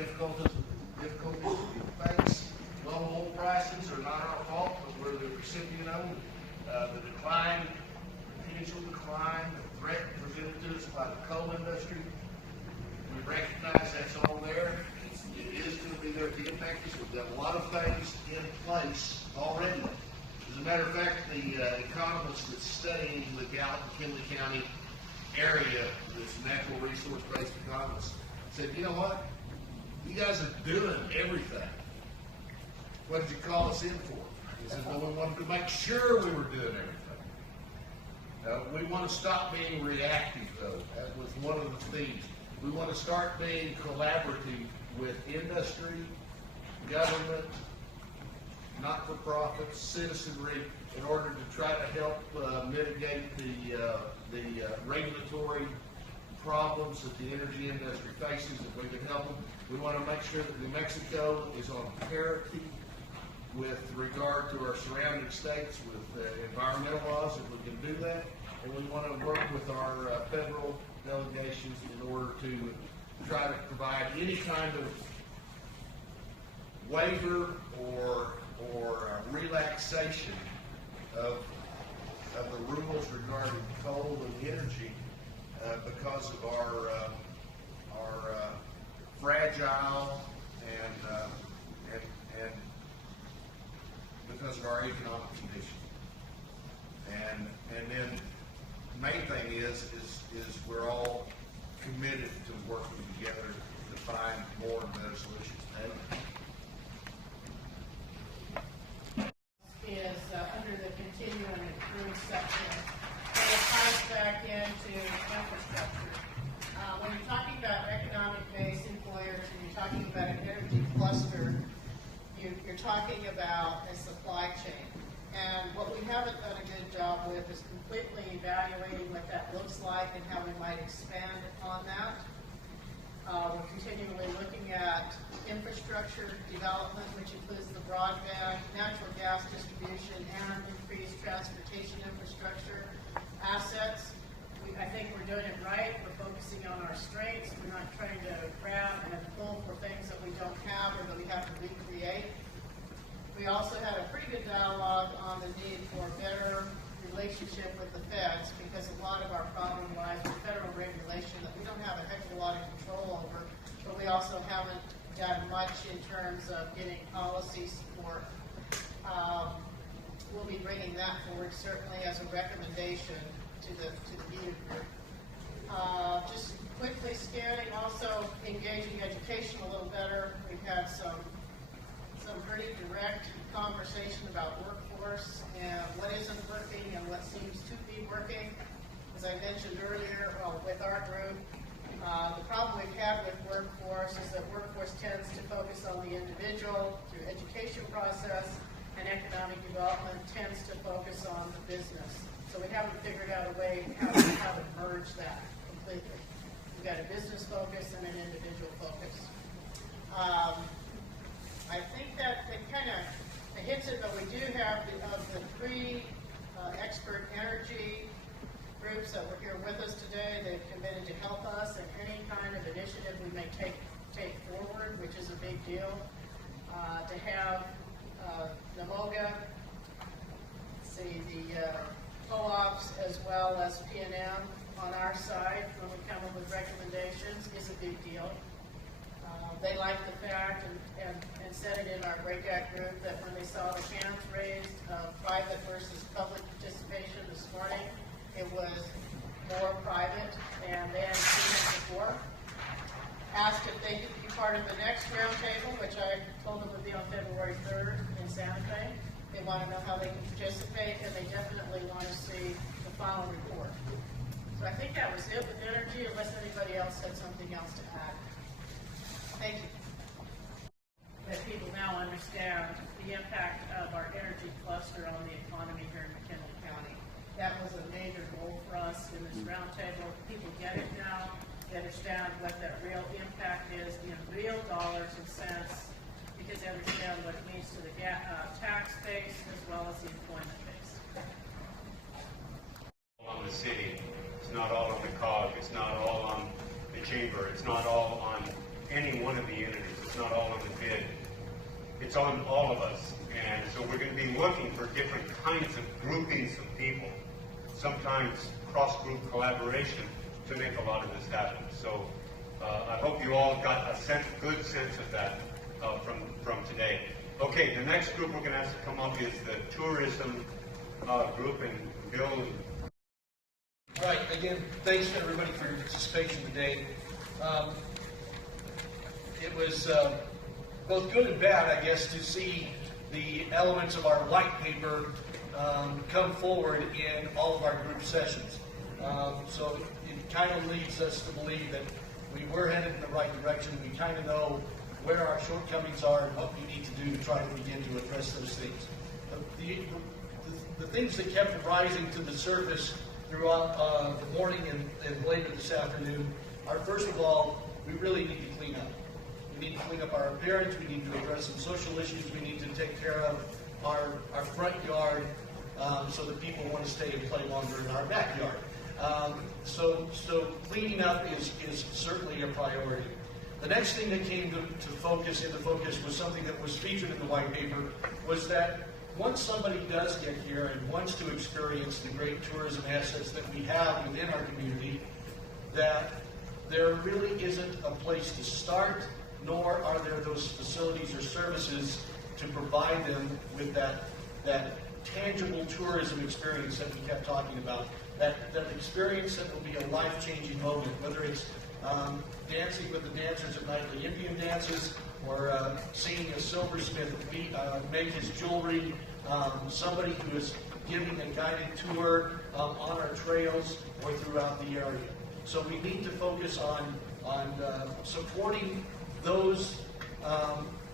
difficulties we face. Low oil prices are not our fault, but we're the recipient of them. The decline, potential decline, the threat presented to us by the coal industry, we recognize that's all there. It is going to be there to impact us. We've got a lot of things in place already. As a matter of fact, the economist that's studying the Gallup and McKinley County area, this natural resource-based economist, said, you know what? You guys are doing everything. What did you call us in for? He said, well, we wanted to make sure we were doing everything. We want to stop being reactive, though. That was one of the themes. We want to start being collaborative with industry, government, not-for-profits, citizenry, in order to try to help mitigate the regulatory problems that the energy industry faces. If we can help them, we want to make sure that New Mexico is on parity with regard to our surrounding states with environmental laws, if we can do that. And we want to work with our federal delegations in order to try to provide any kind of waiver or relaxation of the rules regarding coal and energy because of our fragile and because of our economic condition. And then the main thing is we're all committed to working together to find more and better solutions. Is under the continue and improve section. So it ties back into infrastructure. When you're talking about economic-based employers and you're talking about an energy cluster, you're talking about a supply chain. And what we haven't done a good job with is completely evaluating what that looks like and how we might expand upon that. We're continually looking at infrastructure development, which includes the broadband, natural gas distribution, and increased transportation infrastructure assets. I think we're doing it right. We're focusing on our strengths. We're not trying to grab and pull for things that we don't have or that we have to recreate. We also had a pretty good dialogue on the need for better relationship with the feds, because a lot of our problem lies with federal regulation that we don't have a heck of a lot of control over, but we also haven't done much in terms of getting policy support. We'll be bringing that forward certainly as a recommendation to the media group. Just quickly scanning, also engaging education a little better. We've had some pretty direct conversation about workforce and what isn't working and what seems to be working. As I mentioned earlier, with our group, the problem we've had with workforce is that workforce tends to focus on the individual through education process, and economic development tends to focus on the business. So we haven't figured out a way how to merge that completely. We've got a business focus and an individual focus. I think that it kind of hits it, but we do have of the three expert energy groups that were here with us today. They've committed to help us in any kind of initiative we may take forward, which is a big deal. To have NWNMCOG, the co-ops as well as P&M on our side when we come up with recommendations is a big deal. They like the fact and said it in our breakout group that when they saw the hands raised of private versus public participation this morning, it was more private and they hadn't seen it before. Asked if they could be part of the next roundtable, which I told them would be on February 3rd in Santa Fe. They want to know how they can participate, and they definitely want to see the final report. So I think that was it with energy, unless anybody else had something else to add. Thank you. That people now understand the impact of our energy cluster on the economy here in McKinley County. That was a major goal for us in this roundtable. People get it now. They understand what that real impact is in real dollars and cents, because they understand what it means to the tax base as well as the employment base. On the city, it's not all on the COG, it's not all on the chamber, it's not all on any one of the entities. It's not all in the bid. It's on all of us. And so we're going to be looking for different kinds of groupings of people, sometimes cross-group collaboration to make a lot of this happen. So I hope you all got a good sense of that from today. Okay, the next group we're going to ask to come up is the tourism group, and Bill. All right, again, thanks to everybody for your participation today. It was both good and bad, I guess, to see the elements of our white paper come forward in all of our group sessions. So it kind of leads us to believe that we were headed in the right direction. We kind of know where our shortcomings are and what we need to do to try to begin to address those things. The things that kept rising to the surface throughout the morning and later this afternoon are, first of all, we really need to clean up. We need to clean up our appearance. We need to address some social issues. We need to take care of our front yard so that people want to stay and play longer in our backyard. So cleaning up is certainly a priority. The next thing that came into focus was something that was featured in the white paper, was that once somebody does get here and wants to experience the great tourism assets that we have within our community, that there really isn't a place to start, nor are there those facilities or services to provide them with that tangible tourism experience that we kept talking about. That experience that will be a life-changing moment, whether it's dancing with the dancers at nightly Indian dances, or seeing a silversmith make his jewelry, somebody who is giving a guided tour on our trails or throughout the area. So we need to focus on supporting those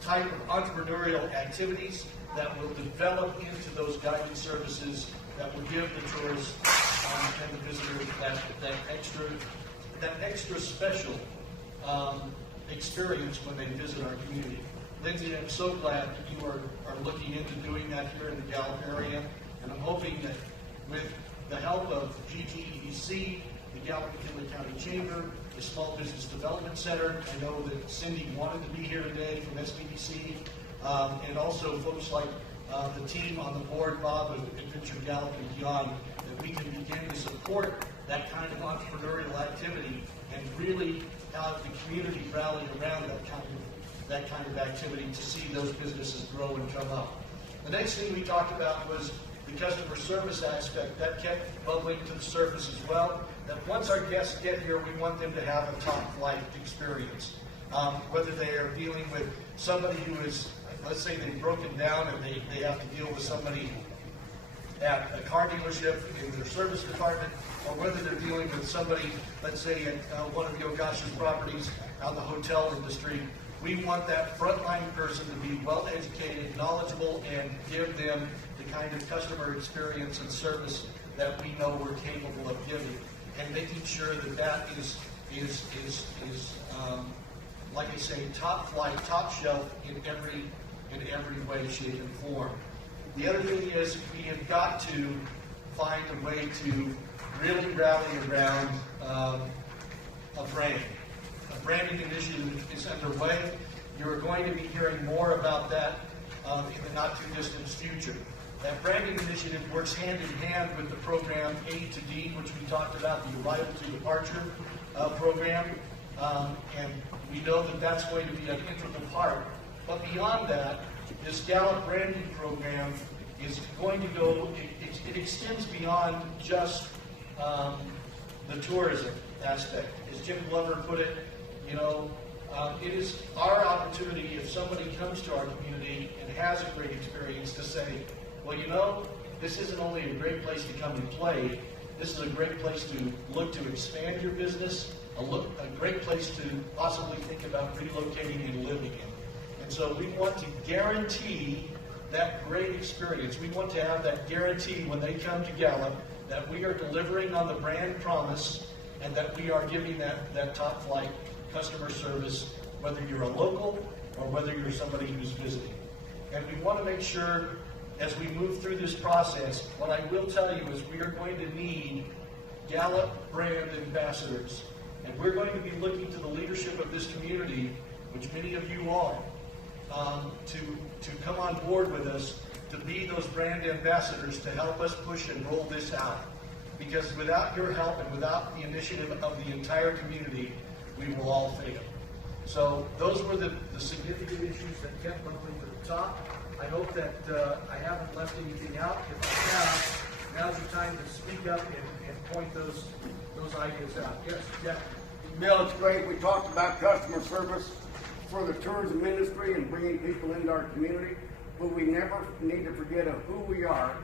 type of entrepreneurial activities that will develop into those guided services that will give the tourists and the visitors that extra special experience when they visit our community. Lindsay, I'm so glad that you are looking into doing that here in the Gallup area, and I'm hoping that with the help of GGEDC, the Gallup-McKinley County Chamber, the Small Business Development Center, I know that Cindy wanted to be here today from SBDC, and also folks like the team on the board, Bob of Adventure Gallup and beyond, that we can begin to support that kind of entrepreneurial activity and really have the community rally around that kind of activity to see those businesses grow and come up. The next thing we talked about was the customer service aspect. That kept bubbling to the surface as well, that once our guests get here, we want them to have a top-flight experience. Whether they are dealing with somebody who is, let's say they've broken down and they have to deal with somebody at a car dealership in their service department, or whether they're dealing with somebody, let's say at one of Yogash's properties out in the hotel industry. We want that frontline person to be well-educated, knowledgeable, and give them the kind of customer experience and service that we know we're capable of giving, and making sure that is like I say, top flight, top shelf in every way, shape, and form. The other thing is we have got to find a way to really rally around a brand. A branding initiative is underway. You're going to be hearing more about that in the not-too-distant future. That branding initiative works hand in hand with the program A to D, which we talked about, the Arrival to Departure program. And we know that that's going to be an integral part. But beyond that, this Gallup branding program is going to go, it extends beyond just the tourism aspect. As Jim Glover put it, it is our opportunity, if somebody comes to our community and has a great experience, to say, well, this isn't only a great place to come and play, this is a great place to look to expand your business, a great place to possibly think about relocating and living in. And so we want to guarantee that great experience. We want to have that guarantee when they come to Gallup that we are delivering on the brand promise and that we are giving that top flight customer service, whether you're a local or whether you're somebody who's visiting. And we want to make sure as we move through this process, what I will tell you is we are going to need Gallup brand ambassadors. And we're going to be looking to the leadership of this community, which many of you are, to come on board with us, to be those brand ambassadors to help us push and roll this out. Because without your help and without the initiative of the entire community, we will all fail. So those were the significant issues that kept bubbling to the top. I hope that I haven't left anything out. If I have, now's the time to speak up and point those ideas out. Yes, Jeff. Bill, it's great. We talked about customer service for the tourism industry and bringing people into our community, but we never need to forget of who we are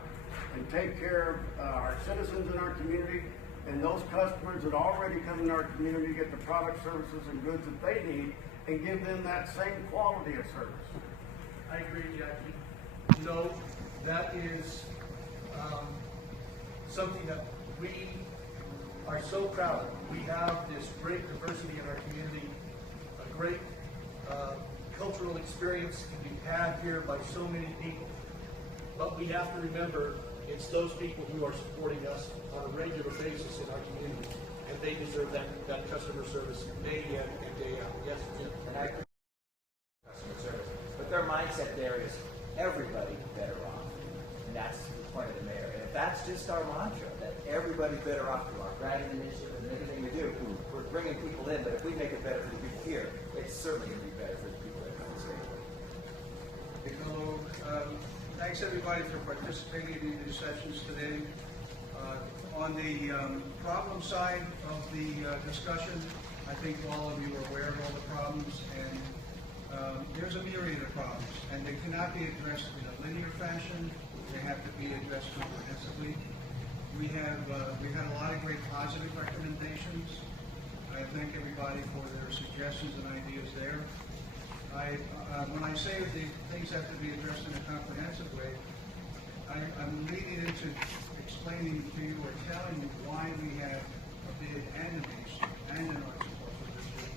and take care of our citizens in our community and those customers that already come in our community, get the product, services, and goods that they need, and give them that same quality of service. I agree, Jackie. You know, that is something that we are so proud of. We have this great diversity in our community, a great cultural experience can be had here by so many people. But we have to remember, it's those people who are supporting us on a regular basis in our community, and they deserve that customer service day in and day out. Yes, Jim? And I agree with customer service. But their mindset there is everybody better off. And that's the point of the mayor. And if that's just our mantra, that everybody better off through our branding initiative and everything we do, we're bringing people in, but if we make it better for the people here, it's certainly going to be better for the people that come to stay. So, thanks everybody for participating in these sessions today. On the problem side of the discussion, I think all of you are aware of all the problems, and there's a myriad of problems, and they cannot be addressed in a linear fashion. They have to be addressed comprehensively. We've had a lot of great positive recommendations. I thank everybody for their suggestions and ideas there. When I say that the things have to be addressed in a comprehensive way, I'm leading into explaining to you or telling you why we have a bid and a nation and an horticultural district,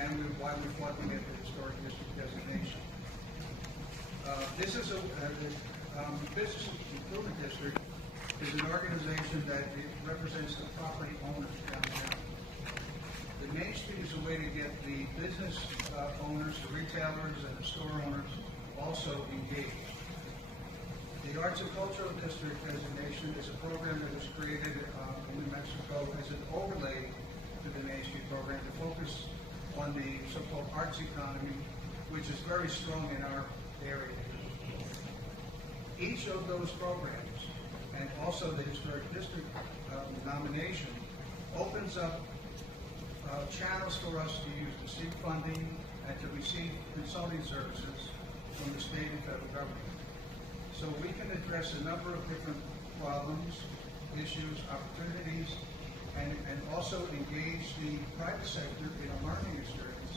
and why we fought to get the historic district designation. The Business Improvement District is an organization that represents the property owners downtown. The Main Street is a way to get the business owners, the retailers, and the store owners also engaged. The Arts and Cultural District designation is a program that was created in New Mexico as an overlay to the Main Street program to focus on the so-called arts economy, which is very strong in our area. Each of those programs, and also the Historic District nomination, opens up channels for us to use to seek funding and to receive consulting services from the state and federal government. So we can address a number of different problems, issues, opportunities, and also engage the private sector in a learning experience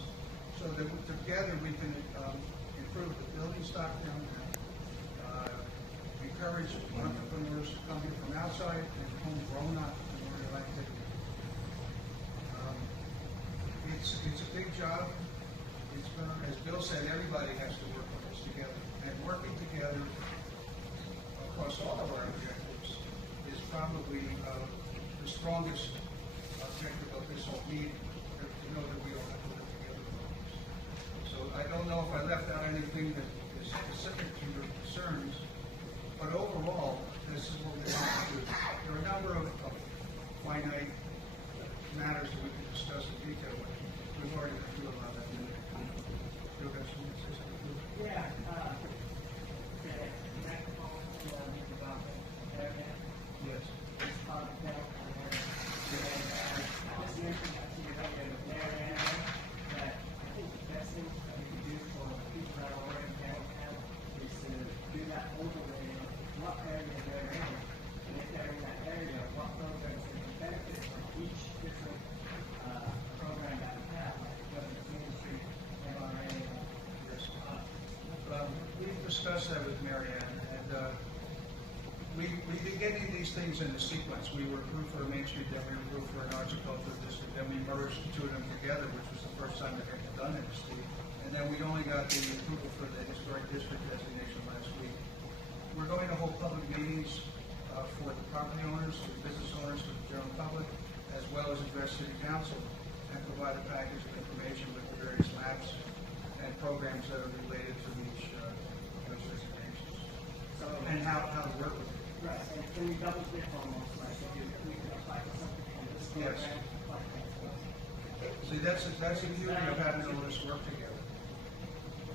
so that together we can improve the building stock downtown, encourage entrepreneurs to come in from outside and homegrown entrepreneurial activity. It's a big job. It's gonna, as Bill said, everybody has to work on this together. And working together across all of our objectives is probably the strongest objective of this whole meeting, to know that we all have to work together on this. So I don't know if I left out anything that is specific to your concerns, but overall, this is what we want to do. There are a number of finite matters that we can discuss in detail, but we've already been through a lot of that. Bill, got something to say something? Yeah. Yes. We've discussed that with Marianne, and we've been getting these things in a sequence. We were approved for a Main Street, then we were approved for an arts and cultural district, then we merged the two of them together, which was the first time that had been done in the state. And then we only got the approval for the historic district designation last week. We're going to hold public meetings for the property owners, the business owners, for the general public, as well as address city council. and provide a package of information with the various maps and programs that are related to each those designations. And how to work with it. Right, and can we double dip almost, like we can apply for something from this Yes. program? See, that's the beauty of having all this work together.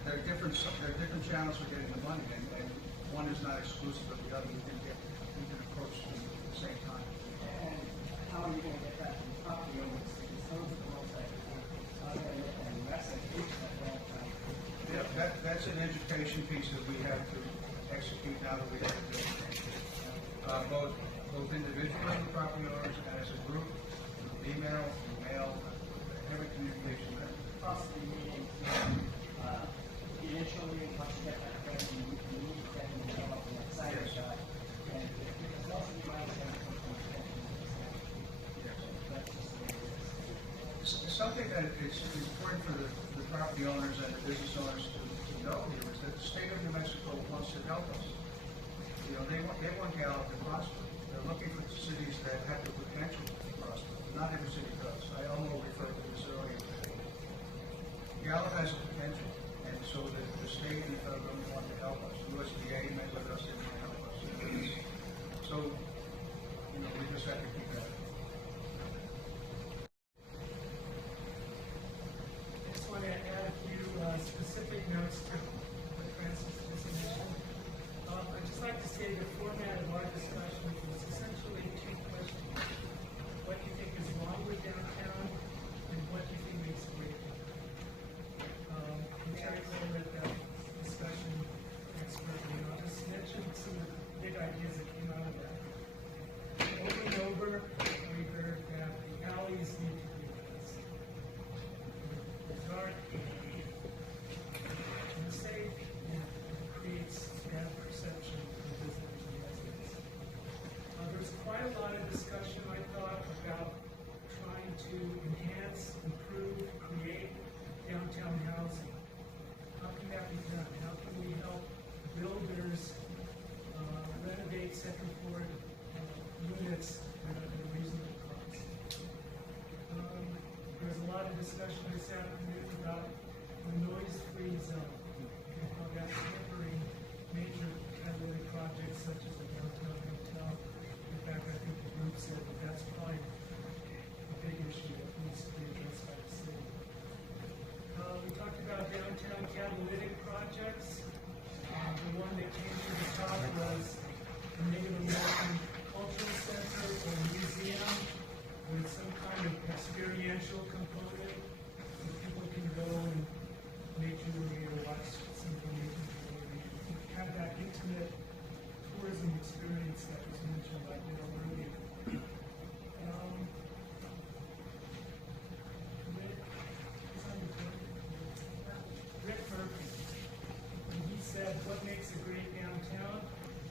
There are different channels for getting the money, and one is not exclusive of the other. We can approach them at the same time. And how are you gonna get that from property owners? Because those are the ones that are gonna look at and that's like, Yeah, that's an education piece that we have to execute now that we have the information. Both individually, property owners, and as a group, email, mail, every communication method. possibly meeting, initially, once you get that grant, you need to get them to come up on that side of that. And because most of the money's gonna come from the that's just the way it is. Something that is important for the property owners and the business owners to know here is that the state of New Mexico wants to help us. You know, they want Gallup to prosper. They're looking for cities that have the potential to prosper. Not every city does. I almost referred to this earlier. Gallup has a potential, and so the state and the federal government want to help us. USDA met with us, they want to help us. So, you know, we just have to keep that. I just want to add a few specific notes to what Francis just mentioned. I'd just like to say the format of our discussion is essentially two questions. What do you think is wrong with downtown, and what do you think makes it great? I'm Terry Cole at that discussion expert, and I'll just mention some of the big ideas that came out of that. Over and over, we heard that the alleys need to be addressed. Dark, unsafe, and it creates bad perception for visitors and residents. There's quite a lot of discussion, I thought, about trying to enhance, improve, create downtown housing. How can that be done? How can we help builders renovate second floor units at a reasonable cost? There's a lot of discussion this afternoon about the noise-free zone and how that's hampering major catalytic projects such as the downtown hotel. In fact, I think the group said that that's probably a big issue that needs to be addressed by the city. We talked about downtown catalytic projects. The one that came to the top was the Native American Cultural Center or Museum with some kind of experiential component where people can go and nature or watch something have that intimate tourism experience that was mentioned by Bill earlier. Rick Murphy, when he said, what makes a great downtown?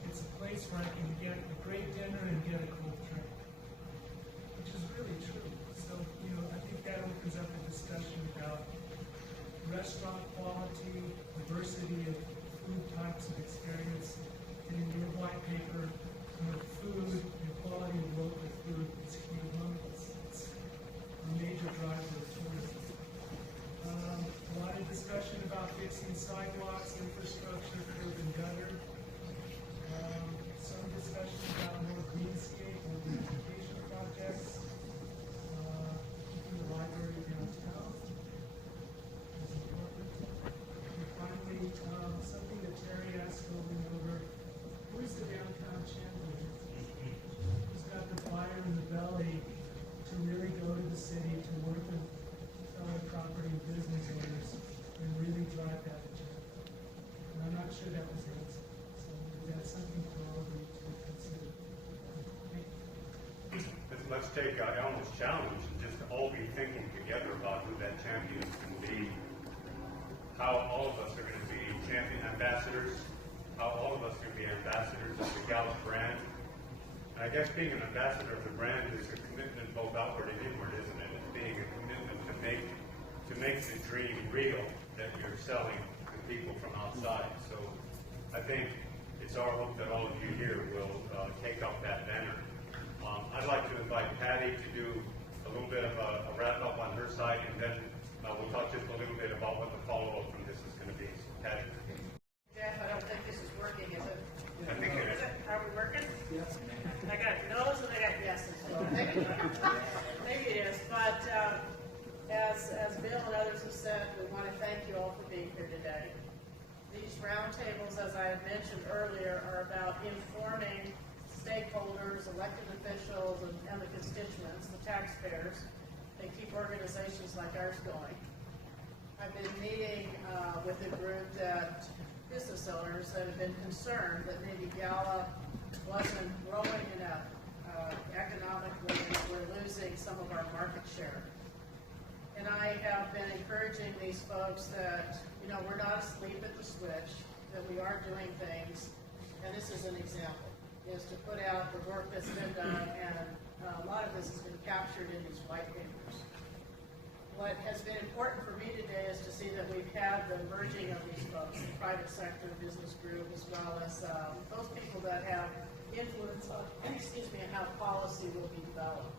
It's a place where I can get a great dinner and get a cool drink. Which is really true. So, I think that opens up a discussion about restaurant quality, diversity of food types of experience. And in your white paper, food and quality of local food is humongous. It's a major driver of tourism. A lot of discussion about fixing sidewalks, infrastructure, curb and gutter. Some discussion about more greenscape or beautification projects. Keeping the library downtown is important. And finally, something that Terry asked over and over, who's the downtown champion? Who's got the fire in the belly to really go to the city, to work with fellow property and business owners and really drive that agenda? And I'm not sure that was answered. So that's something for all of you to consider. Thank you. Let's take Elmer's challenge and just all be thinking together about who that champion can be, how all of us are going to be champion ambassadors, how all of us are going to be ambassadors of the Gallup brand. And I guess being an ambassador of the brand is a commitment both outward and inward, isn't it? It's being a commitment to make the dream real that you're selling to people from outside. So I think it's our hope that all of you here will take up that banner. I'd like to invite Patty to do a little bit of a wrap up on her side, and then we'll talk just a little bit about what the follow-up from this is going to be. So, Patty. Jeff, I don't think this is working, is it? I think it is. Are we working? Yes. I got no's and I got yeses, so maybe, maybe it is, but, as Bill and others have said, we want to thank you all for being here today. These roundtables, as I had mentioned earlier, are about informing stakeholders, elected officials, and the constituents, the taxpayers, and keep organizations like ours going. I've been meeting with a group that business owners that have been concerned that maybe Gallup wasn't growing enough economically, and that we're losing some of our market share. And I have been encouraging these folks that, you know, we're not asleep at the switch, that we are doing things, and this is an example, is to put out the work that's been done, and a lot of this has been captured in these white papers. What has been important for me today is to see that we've had the merging of these folks, the private sector, business group, as well as those people that have influence on, on how policy will be developed,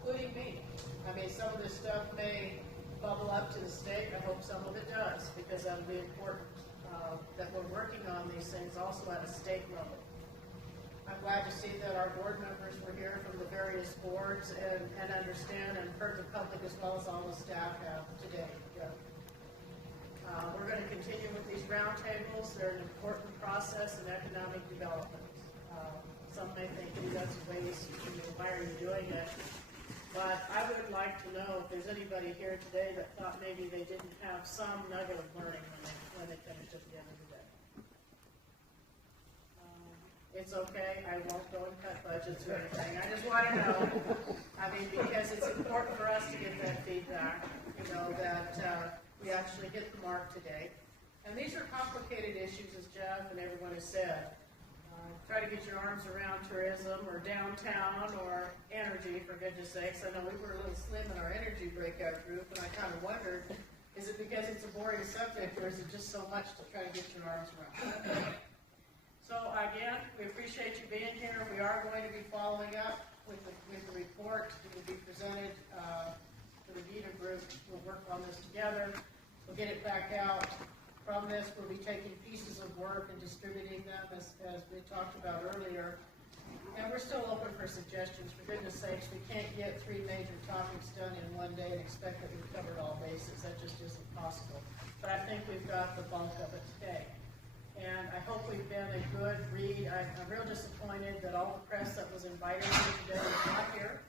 including me. I mean, some of this stuff may bubble up to the state. I hope some of it does, because that will be important that we're working on these things also at a state level. I'm glad to see that our board members were here from the various boards and understand and heard the public as well as all the staff have today. Yeah. We're going to continue with these roundtables. They're an important process in economic development. Some may think, that's a waste, why are you doing it? But I would like to know if there's anybody here today that thought maybe they didn't have some nugget of learning when they finished at the end of the day. It's okay, I won't go and cut budgets or anything. I just want to know, I mean, because it's important for us to get that feedback, you know, that we actually hit the mark today. And these are complicated issues, as Jeff and everyone has said. Try to get your arms around tourism or downtown or energy, for goodness sakes. I know we were a little slim in our energy breakout group, and I kind of wondered, is it because it's a boring subject, or is it just so much to try to get your arms around? So again, we appreciate you being here. We are going to be following up with the report that will be presented to the Vita group. We'll work on this together. We'll get it back out. From this, we'll be taking pieces of work and distributing them, as we talked about earlier. And we're still open for suggestions. For goodness sakes, we can't get 3 major topics done in one day and expect that we've covered all bases. That just isn't possible. But I think we've got the bulk of it today. And I hope we've been a good read. I'm real disappointed that all the press that was invited here today is not here.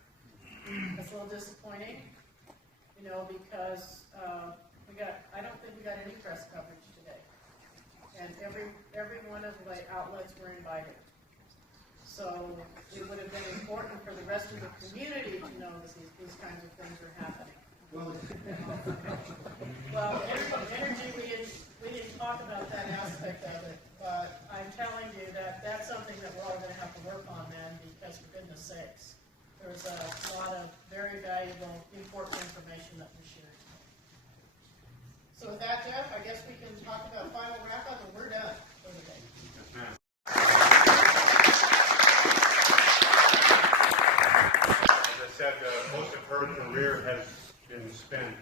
It's a little disappointing, you know, because I don't think we got any press coverage today. And every one of the outlets were invited. So it would have been important for the rest of the community to know that these kinds of things are happening. Well, energy, we didn't talk about that aspect of it, but I'm telling you that that's something that we're all going to have to work on then, because for goodness sakes, there's a lot of very valuable, important information that we shared. So with that, Jeff, I guess we can talk about final wrap-up, and we're done for the day. Yes, ma'am. As I said, most of her career has been spent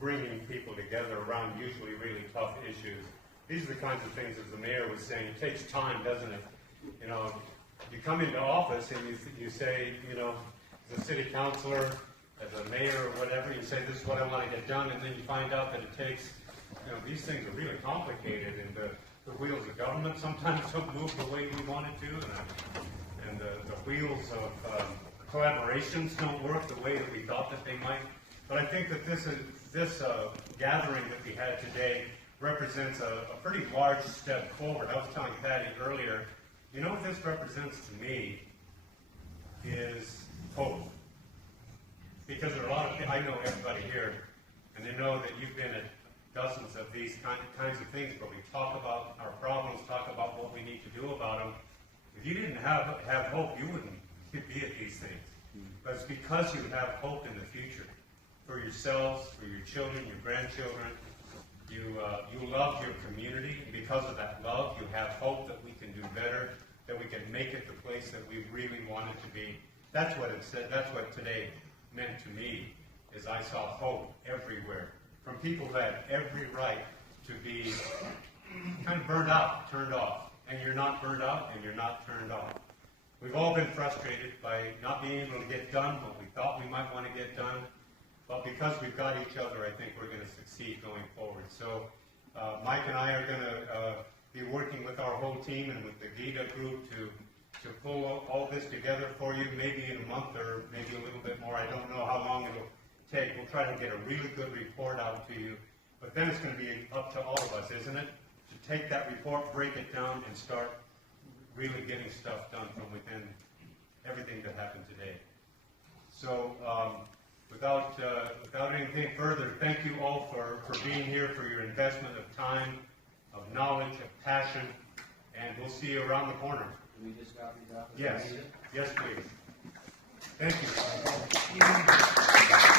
bringing people together around usually really tough issues. These are the kinds of things, as the mayor was saying, it takes time, doesn't it? You know, you come into office and you say, you know, as a city councilor, as a mayor or whatever, you say, this is what I want to get done, and then you find out that it takes, you know, these things are really complicated, and the wheels of government sometimes don't move the way we want it to, and the wheels of collaborations don't work the way that we thought that they might. But I think that this gathering that we had today represents a pretty large step forward. I was telling Patty earlier, you know what this represents to me is hope. Because there are a lot of, I know everybody here, and they know that you've been at dozens of these kinds of things where we talk about our problems, talk about what we need to do about them. If you didn't have hope, you wouldn't be at these things. But it's because you have hope in the future for yourselves, for your children, your grandchildren. You love your community, and because of that love, you have hope that we can do better, that we can make it the place that we really want it to be. That's what it said. That's what today meant to me is I saw hope everywhere from people who had every right to be kind of burned out, turned off. And you're not burned out and you're not turned off. We've all been frustrated by not being able to get done what we thought we might want to get done. But because we've got each other, I think we're going to succeed going forward. So Mike and I are going to be working with our whole team and with the GGEDC group to pull all this together for you, maybe in a month or maybe a little bit more. I don't know how long it'll take. We'll try to get a really good report out to you. But then it's going to be up to all of us, isn't it? To take that report, break it down, and start really getting stuff done from within everything that happened today. So without anything further, thank you all for being here, for your investment of time, of knowledge, of passion, and we'll see you around the corner. Do we just got these off? Yes, yes, please. Thank you.